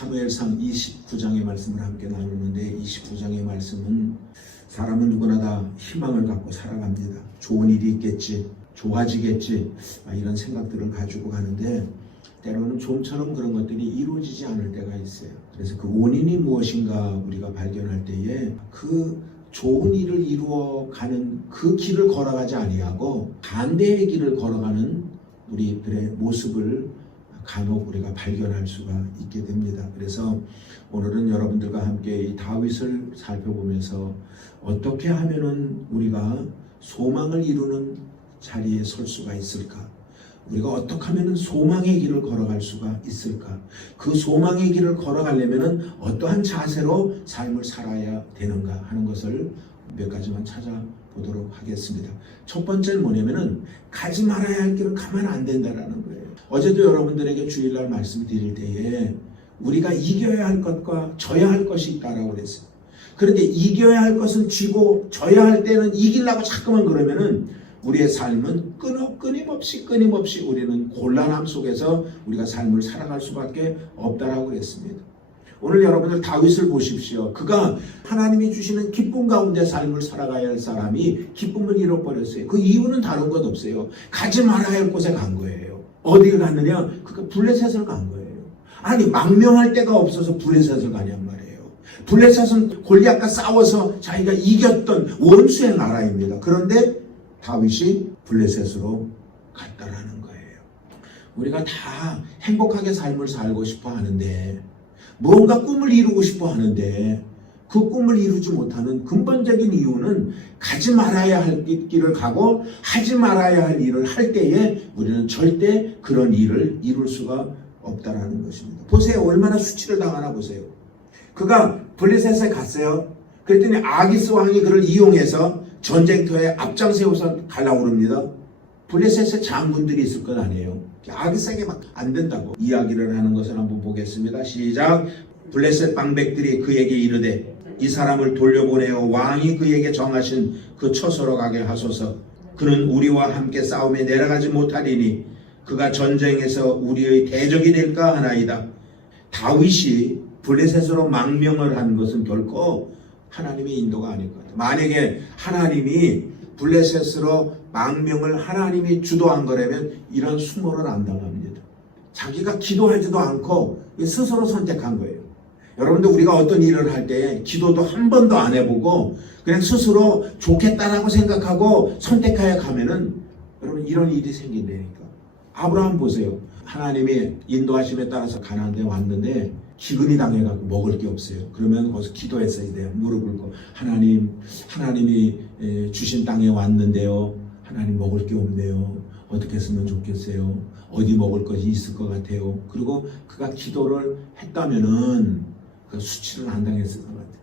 사무엘상 29장의 말씀을 함께 나누는데 29장의 말씀은 사람은 누구나 다 희망을 갖고 살아갑니다. 좋은 일이 있겠지, 좋아지겠지, 이런 생각들을 가지고 가는데 때로는 좀처럼 그런 것들이 이루어지지 않을 때가 있어요. 그래서 그 원인이 무엇인가 우리가 발견할 때에 그 좋은 일을 이루어가는 그 길을 걸어가지 아니하고 반대의 길을 걸어가는 우리들의 모습을 간혹 우리가 발견할 수가 있게 됩니다. 그래서 오늘은 여러분들과 함께 이 다윗을 살펴보면서 어떻게 하면은 우리가 소망을 이루는 자리에 설 수가 있을까? 우리가 어떻게 하면은 소망의 길을 걸어갈 수가 있을까? 그 소망의 길을 걸어가려면은 어떠한 자세로 삶을 살아야 되는가 하는 것을 몇 가지만 찾아보도록 하겠습니다. 첫 번째는 뭐냐면은 가지 말아야 할 길은 가면 안 된다라는 거예요. 어제도 여러분들에게 주일날 말씀드릴 때에 우리가 이겨야 할 것과 져야 할 것이 있다라고 그랬어요. 그런데 이겨야 할 것은 쥐고 져야 할 때는 이기려고 자꾸만 그러면은 우리의 삶은 끊임없이 우리는 곤란함 속에서 우리가 삶을 살아갈 수밖에 없다라고 그랬습니다. 오늘 여러분들 다윗을 보십시오. 그가 하나님이 주시는 기쁨 가운데 삶을 살아가야 할 사람이 기쁨을 잃어버렸어요. 그 이유는 다른 것 없어요. 가지 말아야 할 곳에 간 거예요. 어디를 갔느냐? 그가 블레셋을 간 거예요. 아니 망명할 데가 없어서 블레셋을 가냔 말이에요. 블레셋은 골리앗과 싸워서 자기가 이겼던 원수의 나라입니다. 그런데 다윗이 블레셋으로 갔다라는 거예요. 우리가 다 행복하게 삶을 살고 싶어 하는데 무언가 꿈을 이루고 싶어 하는데 그 꿈을 이루지 못하는 근본적인 이유는 가지 말아야 할 길을 가고 하지 말아야 할 일을 할 때에 우리는 절대 그런 일을 이룰 수가 없다라는 것입니다. 보세요. 얼마나 수치를 당하나 보세요. 그가 블레셋에 갔어요. 그랬더니 아기스 왕이 그를 이용해서 전쟁터에 앞장세워서 가려고 그럽니다. 블레셋에 장군들이 있을 건 아니에요. 아기스에게 막 안 된다고 이야기를 하는 것을 한번 보겠습니다. 시작. 블레셋 방백들이 그에게 이르되 이 사람을 돌려보내어 왕이 그에게 정하신 그 처소로 가게 하소서. 그는 우리와 함께 싸움에 내려가지 못하리니 그가 전쟁에서 우리의 대적이 될까 하나이다. 다윗이 블레셋으로 망명을 한 것은 결코 하나님의 인도가 아닐 것 같아요. 만약에 하나님이 블레셋으로 망명을 하나님이 주도한 거라면 이런 수모를 안 당합니다. 자기가 기도하지도 않고 스스로 선택한 거예요. 여러분들 우리가 어떤 일을 할 때 기도도 한 번도 안 해보고 그냥 스스로 좋겠다라고 생각하고 선택하여 가면은 여러분 이런 일이 생긴다니까. 아브라함 보세요. 하나님이 인도하심에 따라서 가나안 데 왔는데 기근이 당해가지고 먹을 게 없어요. 그러면 거기서 기도했어야 돼요. 무릎 꿇고 하나님이 주신 땅에 왔는데요. 하나님 먹을 게 없네요. 어떻게 했으면 좋겠어요. 어디 먹을 것이 있을 것 같아요. 그리고 그가 기도를 했다면은 그 수치를 안 당했을 것 같아요.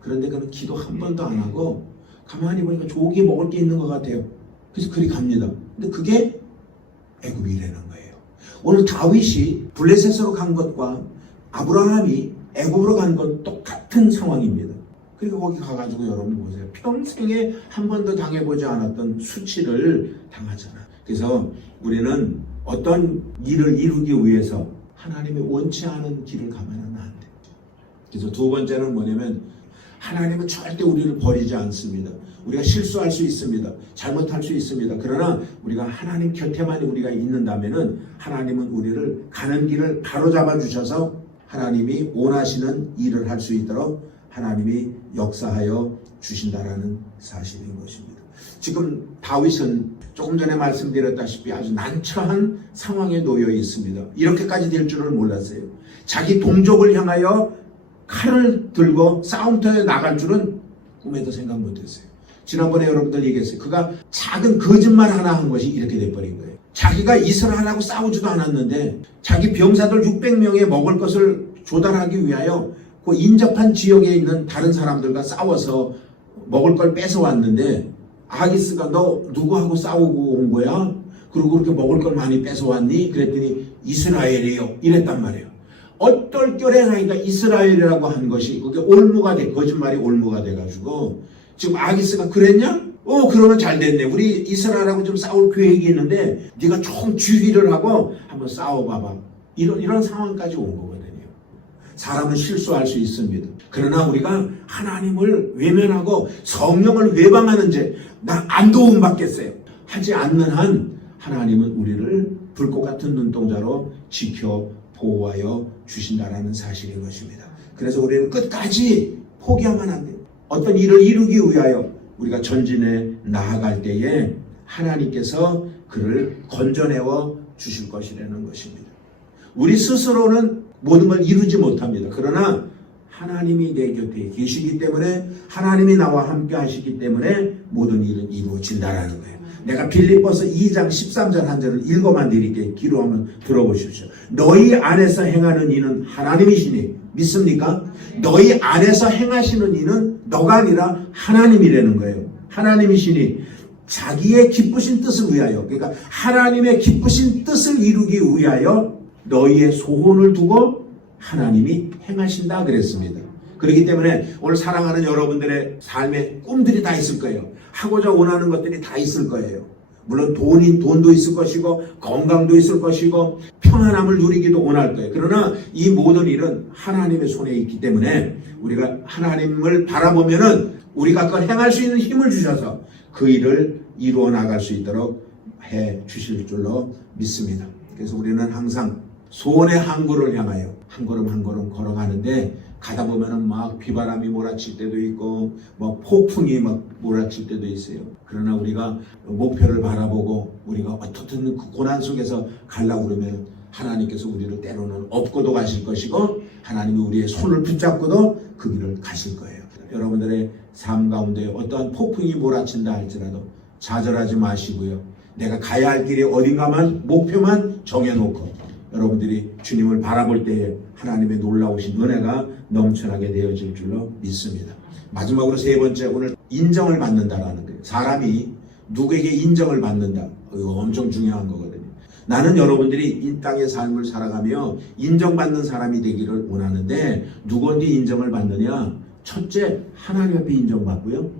그런데 그는 기도 한 번도 안 하고 가만히 보니까 조기 먹을 게 있는 것 같아요. 그래서 그리 갑니다. 근데 그게 애굽이라는 거예요. 오늘 다윗이 블레셋으로 간 것과 아브라함이 애굽으로 간 건 똑같은 상황입니다. 그리고 거기 가가지고 여러분 보세요. 평생에 한 번도 당해보지 않았던 수치를 당하잖아. 그래서 우리는 어떤 일을 이루기 위해서 하나님이 원치 않은 길을 가면 안 돼. 그래서 두 번째는 뭐냐면 하나님은 절대 우리를 버리지 않습니다. 우리가 실수할 수 있습니다. 잘못할 수 있습니다. 그러나 우리가 하나님 곁에만 우리가 있는다면은 하나님은 우리를 가는 길을 바로잡아 주셔서 하나님이 원하시는 일을 할 수 있도록 하나님이 역사하여 주신다라는 사실인 것입니다. 지금 다윗은 조금 전에 말씀드렸다시피 아주 난처한 상황에 놓여 있습니다. 이렇게까지 될 줄을 몰랐어요. 자기 동족을 향하여 칼을 들고 싸움터에 나갈 줄은 꿈에도 생각 못했어요. 지난번에 여러분들 얘기했어요. 그가 작은 거짓말 하나 한 것이 이렇게 돼버린 거예요. 자기가 이스라엘하고 싸우지도 않았는데 자기 병사들 600명에 먹을 것을 조달하기 위하여 그 인접한 지역에 있는 다른 사람들과 싸워서 먹을 걸 뺏어왔는데 아기스가 너 누구하고 싸우고 온 거야? 그리고 그렇게 먹을 걸 많이 뺏어왔니? 그랬더니 이스라엘이에요. 이랬단 말이에요. 어떨결에 하니까 이스라엘이라고 한 것이 그게 올무가 돼. 거짓말이 올무가 돼가지고 지금 아기스가 그랬냐? 그러면 잘 됐네. 우리 이스라엘하고 좀 싸울 계획이 있는데 네가 조금 주의를 하고 한번 싸워봐봐. 이런 상황까지 온 거거든요. 사람은 실수할 수 있습니다. 그러나 우리가 하나님을 외면하고 성령을 외방하는 죄, 나 안 도움 받겠어요 하지 않는 한 하나님은 우리를 불꽃 같은 눈동자로 지켜 보호하여 주신다라는 사실인 것입니다. 그래서 우리는 끝까지 포기하면 안 돼요. 어떤 일을 이루기 위하여 우리가 전진해 나아갈 때에 하나님께서 그를 건져내어 주실 것이라는 것입니다. 우리 스스로는 모든 걸 이루지 못합니다. 그러나 하나님이 내 곁에 계시기 때문에, 하나님이 나와 함께 하시기 때문에 모든 일은 이루어진다라는 거예요. 내가 빌립보서 2장 13절 한 절을 읽어만 드릴게요. 귀로 한번 들어보십시오. 너희 안에서 행하는 이는 하나님이시니 믿습니까? 너희 안에서 행하시는 이는 너가 아니라 하나님이라는 거예요. 하나님이시니 자기의 기쁘신 뜻을 위하여, 그러니까 하나님의 기쁘신 뜻을 이루기 위하여 너희의 소원을 두고 하나님이 행하신다 그랬습니다. 그렇기 때문에 오늘 사랑하는 여러분들의 삶에 꿈들이 다 있을 거예요. 하고자 원하는 것들이 다 있을 거예요. 물론 돈도 있을 것이고 건강도 있을 것이고 평안함을 누리기도 원할 거예요. 그러나 이 모든 일은 하나님의 손에 있기 때문에 우리가 하나님을 바라보면은 우리가 그걸 행할 수 있는 힘을 주셔서 그 일을 이루어 나갈 수 있도록 해 주실 줄로 믿습니다. 그래서 우리는 항상 소원의 항구를 향하여 한 걸음 한 걸음 걸어가는데, 가다 보면은 막 비바람이 몰아칠 때도 있고 막 폭풍이 막 몰아칠 때도 있어요. 그러나 우리가 목표를 바라보고 우리가 어떻든 그 고난 속에서 가려고 그러면 하나님께서 우리를 때로는 업고도 가실 것이고 하나님이 우리의 손을 붙잡고도 그 길을 가실 거예요. 여러분들의 삶 가운데 어떠한 폭풍이 몰아친다 할지라도 좌절하지 마시고요. 내가 가야 할 길이 어딘가만, 목표만 정해놓고 여러분들이 주님을 바라볼 때에 하나님의 놀라우신 은혜가 넘쳐나게 되어질 줄로 믿습니다. 마지막으로 세 번째, 오늘 인정을 받는다라는 거예요. 사람이 누구에게 인정을 받는다. 이거 엄청 중요한 거거든요. 나는 여러분들이 이 땅의 삶을 살아가며 인정받는 사람이 되기를 원하는데, 누구한테 인정을 받느냐? 첫째, 하나님 앞에 인정받고요.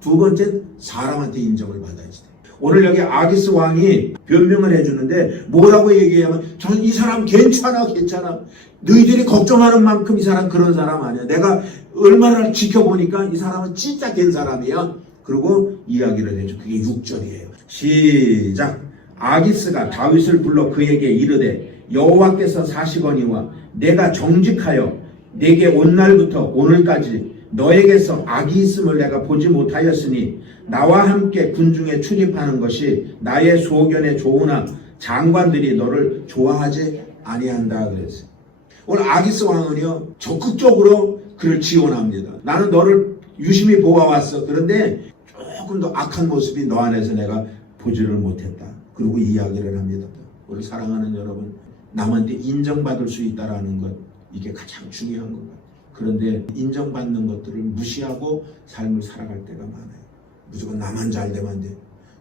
두 번째, 사람한테 인정을 받아야지. 오늘 여기 아기스 왕이 변명을 해주는데 뭐라고 얘기하면, 이 사람 괜찮아. 너희들이 걱정하는 만큼 이 사람 그런 사람 아니야. 내가 얼마나 지켜보니까 이 사람은 진짜 된 사람이야. 그리고 이야기를 해줘. 그게 6절이에요. 시작. 아기스가 다윗을 불러 그에게 이르되 여호와께서 사시거니와 내가 정직하여 내게 온 날부터 오늘까지 너에게서 악이 있음을 내가 보지 못하였으니 나와 함께 군중에 출입하는 것이 나의 소견에 좋으나 장관들이 너를 좋아하지 아니한다 그랬어요. 오늘 아기스 왕은요 적극적으로 그를 지원합니다. 나는 너를 유심히 보아왔어. 그런데 조금 더 악한 모습이 너 안에서 내가 보지를 못했다. 그리고 이야기를 합니다. 우리 사랑하는 여러분, 남한테 인정받을 수 있다라는 것, 이게 가장 중요한 것 같아요. 그런데 인정받는 것들을 무시하고 삶을 살아갈 때가 많아요. 무조건 나만 잘 되면 돼.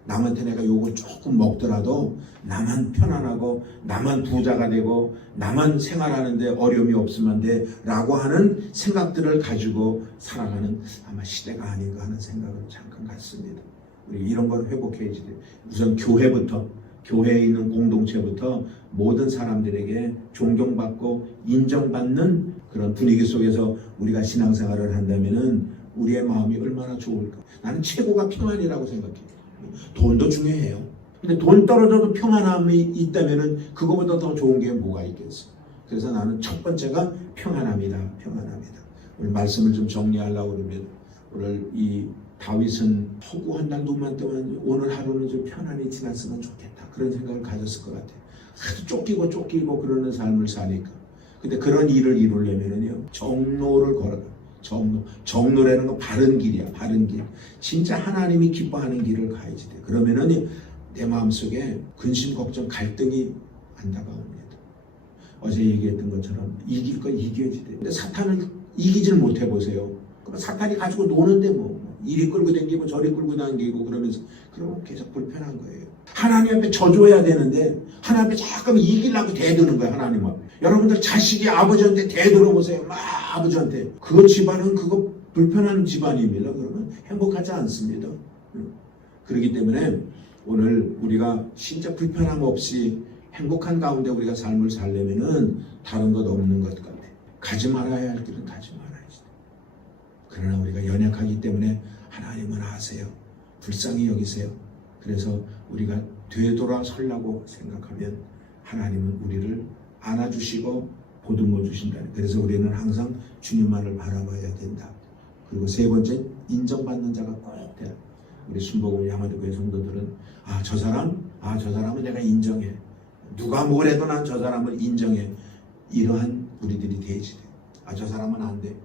남한테 내가 요거 조금 먹더라도 나만 편안하고 나만 부자가 되고 나만 생활하는데 어려움이 없으면 돼 라고 하는 생각들을 가지고 살아가는 아마 시대가 아닌가 하는 생각을 잠깐 갖습니다. 우리 이런 걸 회복해야지 돼요. 우선 교회에 있는 공동체부터 모든 사람들에게 존경받고 인정받는 그런 분위기 속에서 우리가 신앙생활을 한다면은 우리의 마음이 얼마나 좋을까. 나는 최고가 평안이라고 생각해요. 돈도 중요해요. 근데 돈 떨어져도 평안함이 있다면은 그거보다 더 좋은 게 뭐가 있겠어. 그래서 나는 첫 번째가 평안함이다. 오늘 말씀을 좀 정리하려고 그러면, 오늘 이 다윗은 허구한 날 눈만 뜨면 오늘 하루는 좀 편안히 지났으면 좋겠다. 그런 생각을 가졌을 것 같아요. 하도 쫓기고 그러는 삶을 사니까. 근데 그런 일을 이루려면요 정로를 걸어가. 정로라는 건 바른 길이야. 바른 길. 진짜 하나님이 기뻐하는 길을 가야지 돼. 그러면은 내 마음속에 근심, 걱정, 갈등이 안 다가옵니다. 어제 얘기했던 것처럼 이길 건 이겨야지 돼. 근데 사탄을 이기질 못해 보세요. 그럼 사탄이 가지고 노는데 뭐 이리 끌고 다니고 저리 끌고 다니고 그러면서 그러면 계속 불편한 거예요. 하나님 앞에 져줘야 되는데 하나님 앞에 자꾸 이기려고 대드는 거예요. 하나님 앞에. 여러분들 자식이 아버지한테 대들어보세요. 막 아버지한테. 그 집안은 그거 불편한 집안입니다. 그러면 행복하지 않습니다. 그렇기 때문에 오늘 우리가 진짜 불편함 없이 행복한 가운데 우리가 삶을 살려면은 다른 것 없는 것 같아요. 가지 말아야 할 길은 가지 말아야지. 그러나 우리가 연약하기 때문에 하나님은 아세요. 불쌍히 여기세요. 그래서 우리가 되돌아서려고 생각하면 하나님은 우리를 안아주시고 보듬어 주신다. 그래서 우리는 항상 주님만을 바라봐야 된다. 그리고 세 번째, 인정받는 자가 꼭 돼요. 우리 순복음 야마도교회 성도들은 저 사람은 내가 인정해. 누가 뭐래도 난 저 사람을 인정해. 이러한 우리들이 되지. 저 사람은 안 돼.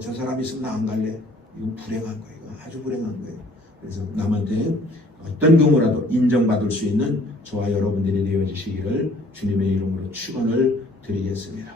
저 사람 있으면 나 안 갈래. 이건 불행한 거예요. 이거 아주 불행한 거예요. 그래서 남한테 어떤 경우라도 인정받을 수 있는 저와 여러분들이 되어주시기를 주님의 이름으로 축원을 드리겠습니다.